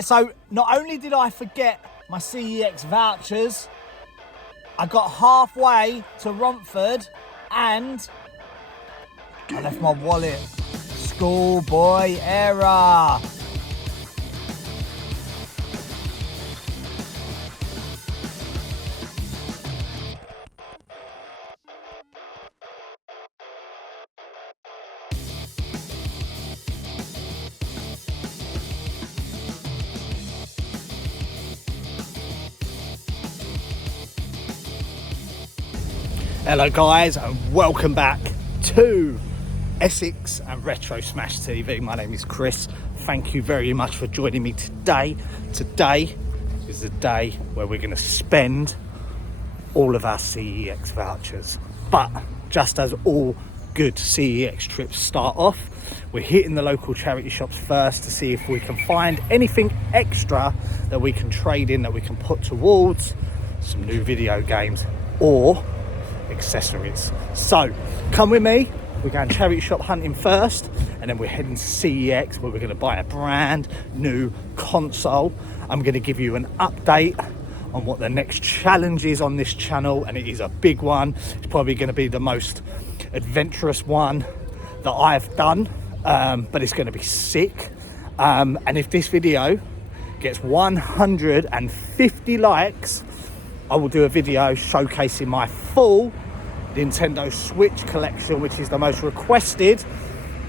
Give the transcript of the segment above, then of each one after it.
So not only did I forget my CEX vouchers, I got halfway to Romford and I left my wallet. Schoolboy error. Hello guys and welcome back to CEX and Retro Smash TV. My name is Chris. Thank you very much for joining me today. Today is the day where we're going to spend all of our CEX vouchers. But just as all good CEX trips start off, we're hitting the local charity shops first to see if we can find anything extra that we can trade in, that we can put towards some new video games or accessories. So come with me, we're going charity shop hunting first and then we're heading to CEX where we're going to buy a brand new console. I'm going to give you an update on what the next challenge is on this channel, and it is a big one. It's probably going to be the most adventurous one that I've done, but it's going to be sick. And if this video gets 150 likes, I will do a video showcasing my full Nintendo Switch collection, which is the most requested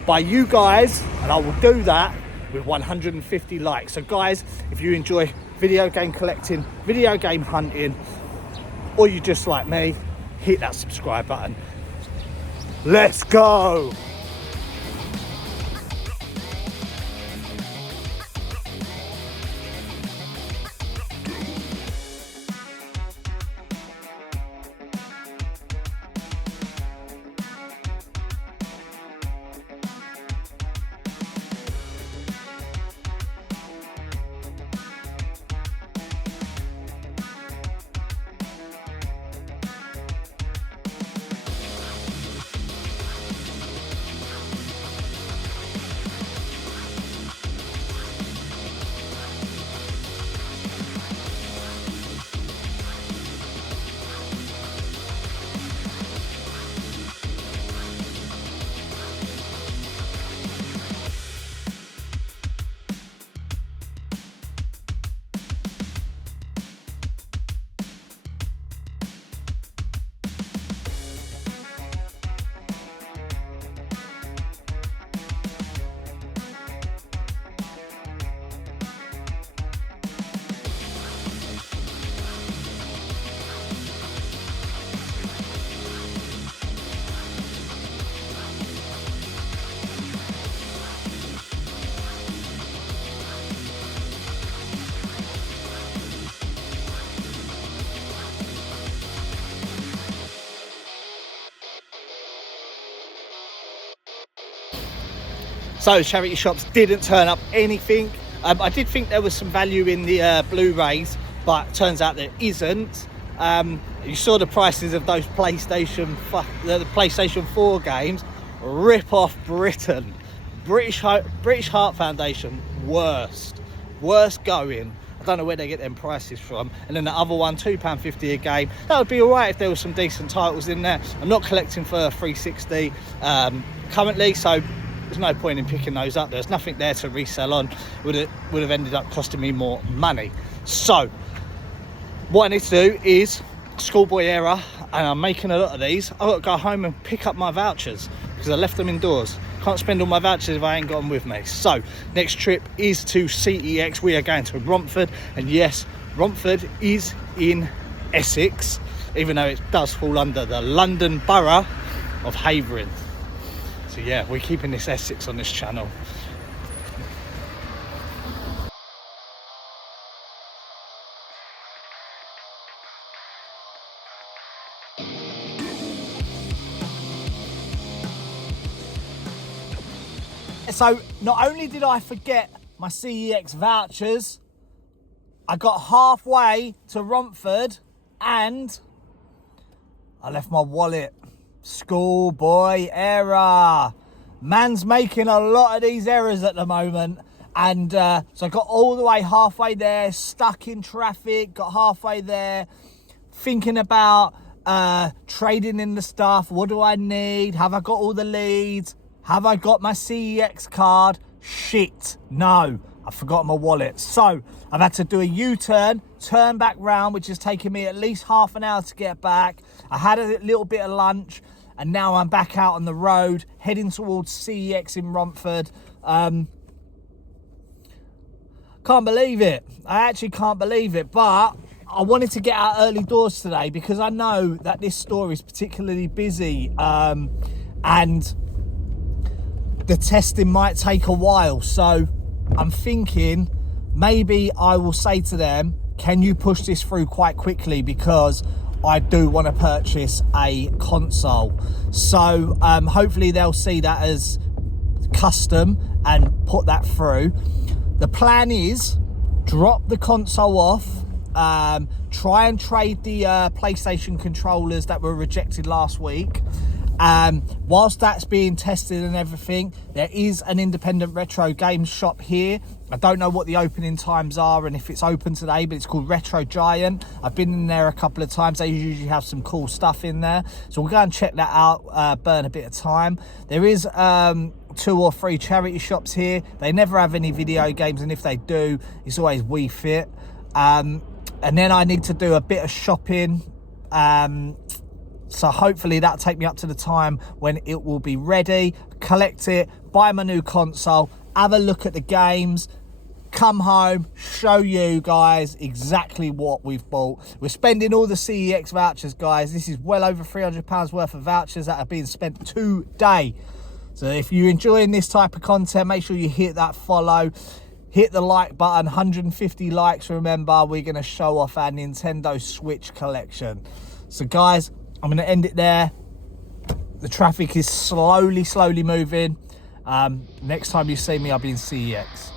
by you guys, and I will do that with 150 likes. So guys, if you enjoy video game collecting, video game hunting, or you just like me, hit that subscribe button. Let's go. So charity shops didn't turn up anything. I did think there was some value in the Blu-rays, but turns out there isn't. You saw the prices of those PlayStation 4 games. Rip off Britain. British Heart Foundation, worst going. I don't know where they get them prices from. And then the other one, £2.50 a game. That would be all right if there was some decent titles in there. I'm not collecting for 360 currently, so there's no point in picking those up. There's nothing there to resell on. Would have ended up costing me more money. So what I need to do is schoolboy error, and I'm making a lot of these. I've got to go home and pick up my vouchers because I left them indoors. Can't spend all my vouchers if I ain't got them with me. So next trip is to CEX. We are going to Romford, and yes, Romford is in Essex, even though it does fall under the London borough of Havering. So yeah, we're keeping this Essex on this channel. So not only did I forget my CEX vouchers, I got halfway to Romford and I left my wallet. Schoolboy error. Man's making a lot of these errors at the moment, And so I got all the way halfway there, stuck in traffic, got halfway there, thinking about trading in the stuff. What do I need? Have I got all the leads? Have I got my CEX card? Shit, no, I've forgotten my wallet. So I've had to do a U-turn, turn back round, which has taken me at least half an hour to get back. I had a little bit of lunch, and now I'm back out on the road, heading towards CEX in Romford. Can't believe it. I actually can't believe it, but I wanted to get out early doors today because I know that this store is particularly busy, and the testing might take a while. So I'm thinking maybe I will say to them, can you push this through quite quickly, because I do want to purchase a console. So hopefully they'll see that as custom and put that through. The plan is drop the console off, try and trade the PlayStation controllers that were rejected last week. Whilst that's being tested and everything, there is an independent retro games shop here. I don't know what the opening times are and if it's open today, but it's called Retro Giant. I've been in there a couple of times. They usually have some cool stuff in there, so we'll go and check that out, burn a bit of time. There is 2 or 3 charity shops here. They never have any video games, and if they do, it's always Wii Fit. And then I need to do a bit of shopping, so hopefully that'll take me up to the time when it will be ready. Collect it, buy my new console, have a look at the games, come home, show you guys exactly what we've bought. We're spending all the CEX vouchers, guys. This is well over £300 worth of vouchers that are being spent today. So if you're enjoying this type of content, make sure you hit that follow, hit the like button. 150 likes, remember, we're going to show off our Nintendo Switch collection. So guys, I'm going to end it there. The traffic is slowly moving. Next time you see me, I'll be in CEX.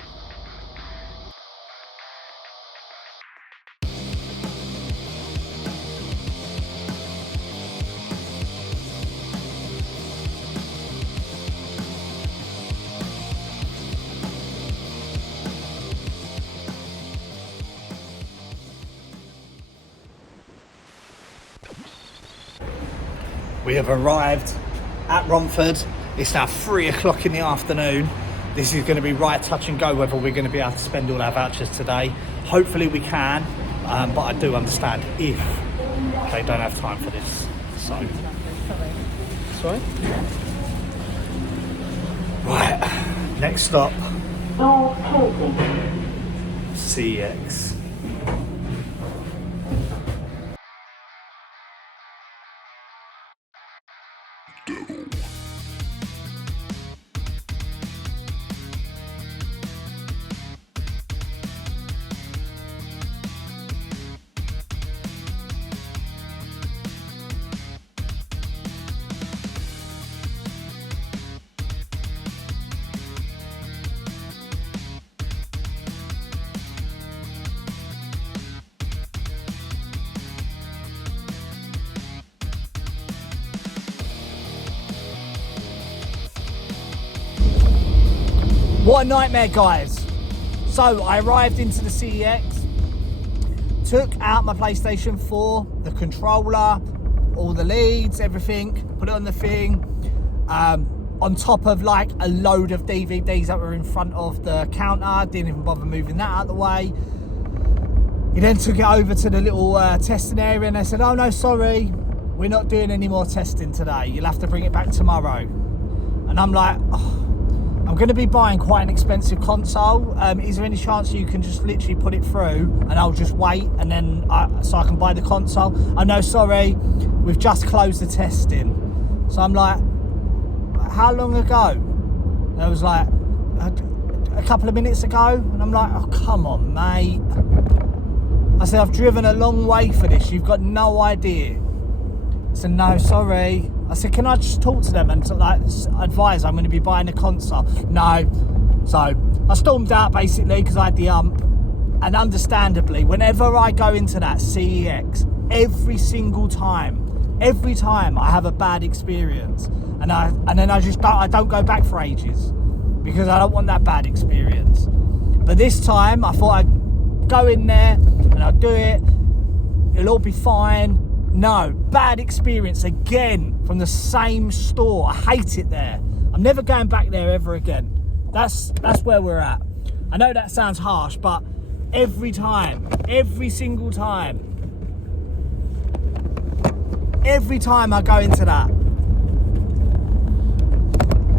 We have arrived at Romford. It's now 3 o'clock in the afternoon. This is going to be right touch and go whether we're going to be able to spend all our vouchers today. Hopefully we can, but I do understand if they don't have time for this. So, sorry? Right, next stop, CEX. What a nightmare, guys. So I arrived into the CEX, took out my PlayStation 4, the controller, all the leads, everything, put it on the thing, on top of like a load of DVDs that were in front of the counter. Didn't even bother moving that out of the way. He then took it over to the little testing area, and they said, oh no, sorry, we're not doing any more testing today. You'll have to bring it back tomorrow. And I'm like, oh, I'm going to be buying quite an expensive console. Is there any chance you can just literally put it through and I'll just wait and then so I can buy the console? Oh no, sorry, we've just closed the testing. So I'm like, how long ago? And I was like, a couple of minutes ago. And I'm like, oh come on, mate. I said, I've driven a long way for this. You've got no idea. I said, no, sorry. I said, can I just talk to them and like advise I'm going to be buying a console? No. So I stormed out basically because I had the ump. And understandably, whenever I go into that CEX, every time I have a bad experience, and then I don't go back for ages because I don't want that bad experience. But this time I thought I'd go in there and I'd do it. It'll all be fine. No, bad experience again from the same store. I hate it there. I'm never going back there ever again. That's where we're at. I know that sounds harsh, but every single time I go into that,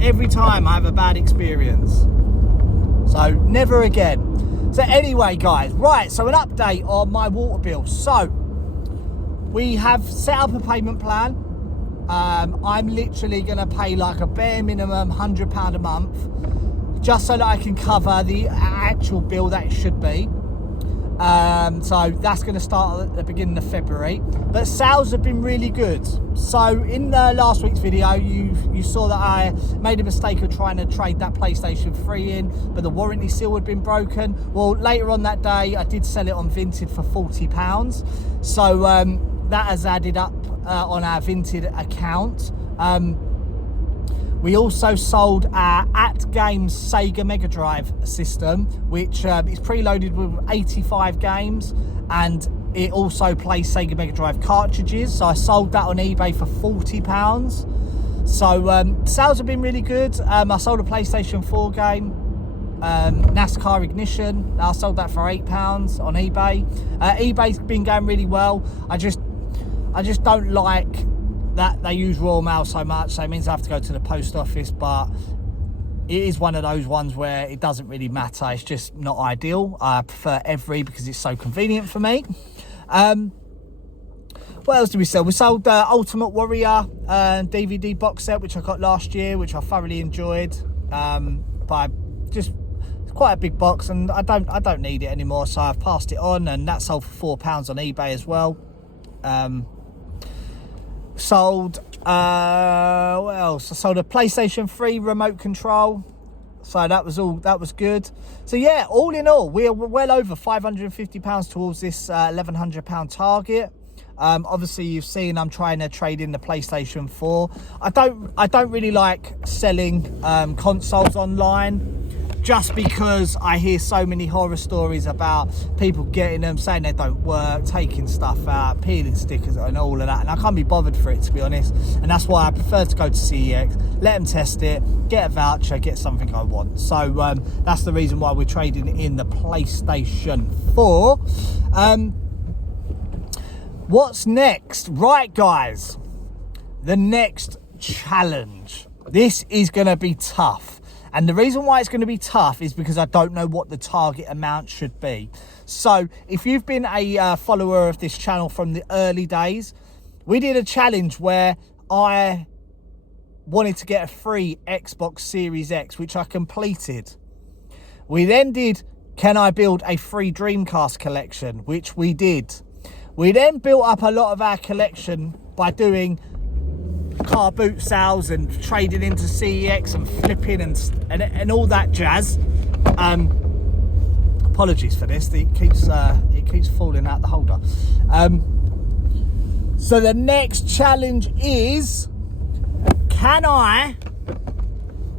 every time I have a bad experience. So never again. So anyway, guys, right, so an update on my water bill. So we have set up a payment plan. I'm literally going to pay like a bare minimum £100 a month, just so that I can cover the actual bill that it should be. So that's going to start at the beginning of February. But sales have been really good. So in last week's video, you saw that I made a mistake of trying to trade that PlayStation 3 in, but the warranty seal had been broken. Well, later on that day, I did sell it on Vinted for £40. So that has added up on our Vinted account. We also sold our at-games Sega Mega Drive system, which is preloaded with 85 games, and it also plays Sega Mega Drive cartridges. So I sold that on eBay for £40. So sales have been really good. I sold a PlayStation 4 game, NASCAR Ignition. I sold that for £8 on eBay. eBay's been going really well. I just don't like that they use Royal Mail so much, so it means I have to go to the post office, but it is one of those ones where it doesn't really matter. It's just not ideal. I prefer Every because it's so convenient for me. What else did we sell? We sold Ultimate Warrior DVD box set, which I got last year, which I thoroughly enjoyed. But it's quite a big box, and I don't need it anymore, so I've passed it on, and that sold for £4 on eBay as well. Sold what else? I sold a PlayStation 3 remote control, so that was good. So yeah, all in all, we're well over £550 towards this £1,100 target. Obviously you've seen I'm trying to trade in the PlayStation 4. I don't really like selling consoles online, just because I hear so many horror stories about people getting them, saying they don't work, taking stuff out, peeling stickers and all of that, and I can't be bothered for it, to be honest. And that's why I prefer to go to CEX, let them test it, get a voucher, get something I want. So that's the reason why we're trading in the PlayStation 4. What's next? Right, guys, the next challenge. This is going to be tough. And the reason why it's going to be tough is because I don't know what the target amount should be. So if you've been a follower of this channel from the early days, we did a challenge where I wanted to get a free Xbox Series X, which I completed. We then did, can I build a free Dreamcast collection, which we did. We then built up a lot of our collection by doing car boot sales and trading into CEX and flipping and all that jazz. Apologies for this, it keeps falling out the holder. So the next challenge is, can I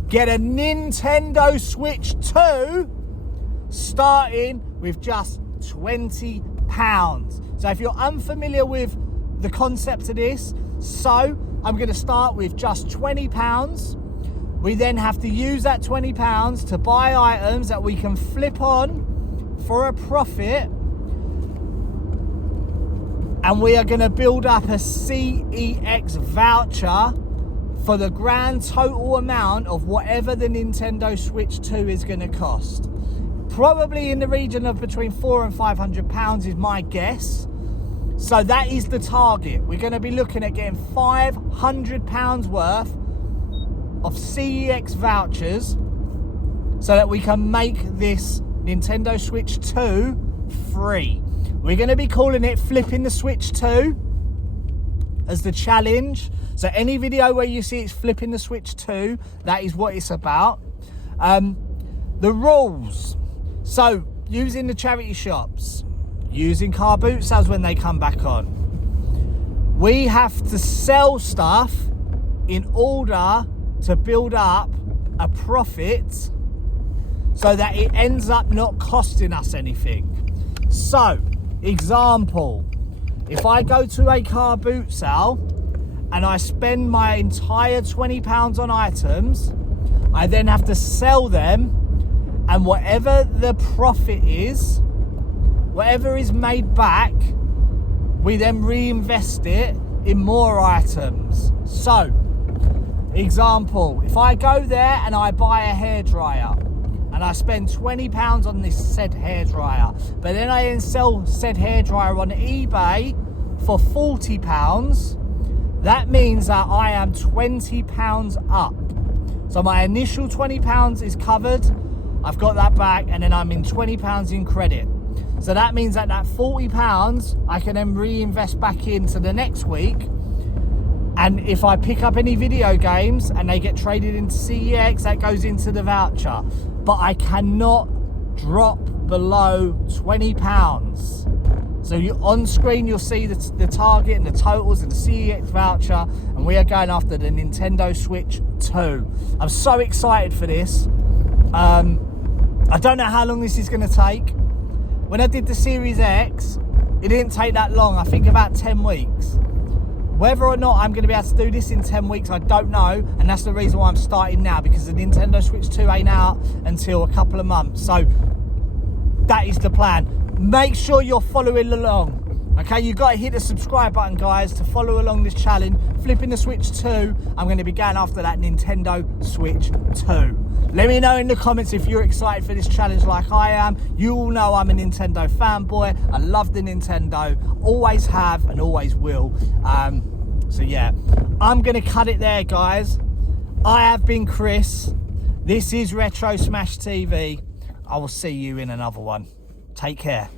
get a Nintendo Switch 2 starting with just £20? So if you're unfamiliar with the concept of this, so I'm going to start with just £20. We then have to use that £20 to buy items that we can flip on for a profit. And we are going to build up a CEX voucher for the grand total amount of whatever the Nintendo Switch 2 is going to cost. Probably in the region of between £400 and £500 is my guess. So that is the target. We're going to be looking at getting £500 worth of CEX vouchers so that we can make this Nintendo Switch 2 free. We're going to be calling it Flipping the Switch 2 as the challenge. So any video where you see it's Flipping the Switch 2, that is what it's about. The rules. So using the charity shops, using car boot sales when they come back on. We have to sell stuff in order to build up a profit so that it ends up not costing us anything. So, example, if I go to a car boot sale and I spend my entire £20 on items, I then have to sell them, and whatever the profit is, whatever is made back, we then reinvest it in more items. So, example, if I go there and I buy a hairdryer and I spend £20 on this said hairdryer, but then I then sell said hairdryer on eBay for £40, that means that I am £20 up. So my initial £20 is covered, I've got that back, and then I'm in £20 in credit. So that means that £40 I can then reinvest back into the next week. And if I pick up any video games and they get traded into CEX, that goes into the voucher. But I cannot drop below £20. So on screen you'll see the target and the totals of the CEX voucher, and we are going after the Nintendo Switch 2. I'm so excited for this. I don't know how long this is going to take. When I did the Series X, it didn't take that long. I think about 10 weeks. Whether or not I'm going to be able to do this in 10 weeks, I don't know. And that's the reason why I'm starting now, because the Nintendo Switch 2 ain't out until a couple of months. So that is the plan. Make sure you're following along. Okay, you've got to hit the subscribe button, guys, to follow along this challenge. Flipping the Switch 2, I'm going to be going after that Nintendo Switch 2. Let me know in the comments if you're excited for this challenge like I am. You all know I'm a Nintendo fanboy. I love the Nintendo. Always have and always will. So yeah, I'm going to cut it there, guys. I have been Chris. This is Retro Smash TV. I will see you in another one. Take care.